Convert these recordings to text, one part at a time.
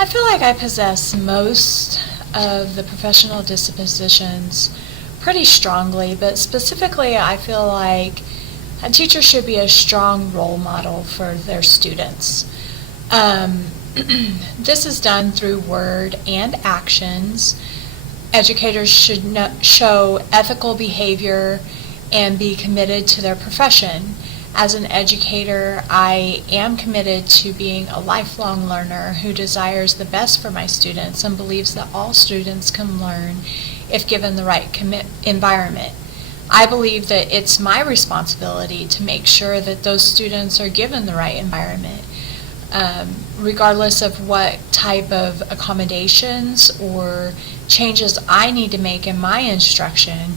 I feel like I possess most of the professional dispositions pretty strongly, but specifically I feel like a teacher should be a strong role model for their students. This is done through word and actions. Educators should show ethical behavior and be committed to their profession. As an educator, I am committed to being a lifelong learner who desires the best for my students and believes that all students can learn if given the right environment. I believe that it's my responsibility to make sure that those students are given the right environment. Regardless of what type of accommodations or changes I need to make in my instruction,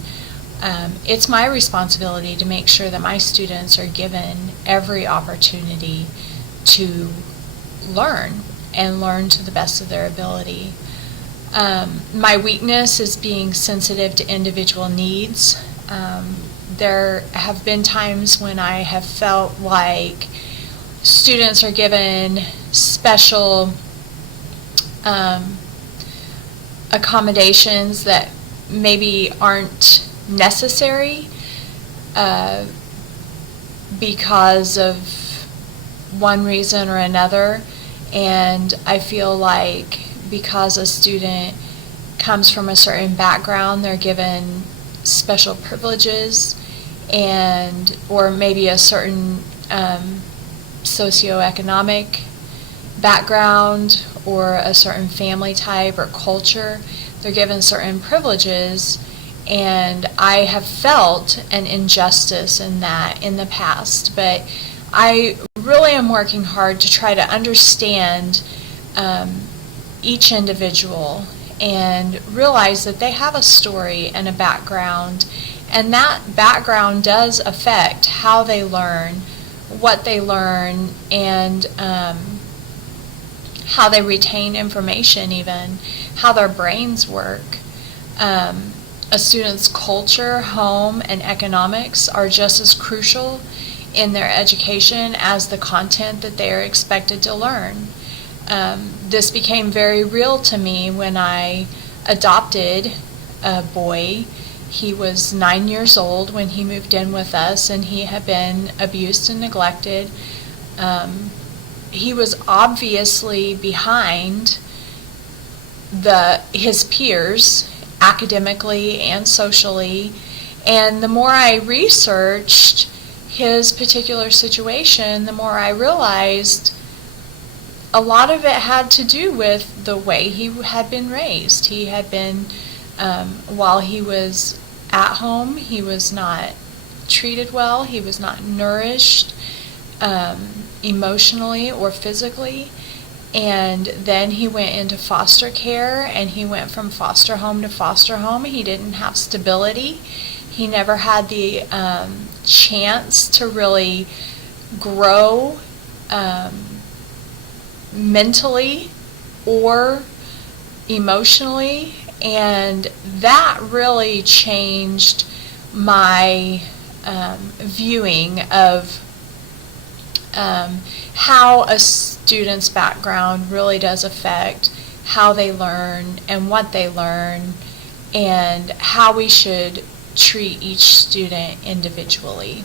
it's my responsibility to make sure that my students are given every opportunity to learn and learn to the best of their ability. My weakness is being sensitive to individual needs. There have been times when I have felt like students are given special accommodations that maybe aren't necessary because of one reason or another, and I feel like because a student comes from a certain background, they're given special privileges and or maybe a certain socioeconomic background or a certain family type or culture. They're given certain privileges, and I have felt an injustice in that in the past, but I really am working hard to try to understand each individual and realize that they have a story and a background, and that background does affect how they learn, what they learn, and how they retain information, even how their brains work. A student's culture, home, and economics are just as crucial in their education as the content that they are expected to learn. This became very real to me when I adopted a boy. He was 9 years old when he moved in with us, and he had been abused and neglected. He was obviously behind his peers academically and socially, and the more I researched his particular situation, the more I realized a lot of it had to do with the way he had been raised. He had been, while he was at home, he was not treated well, he was not nourished emotionally or physically. And then he went into foster care, and he went from foster home to foster home. He didn't have stability. He never had the chance to really grow mentally or emotionally, and that really changed my viewing of how a student's background really does affect how they learn and what they learn, and how we should treat each student individually.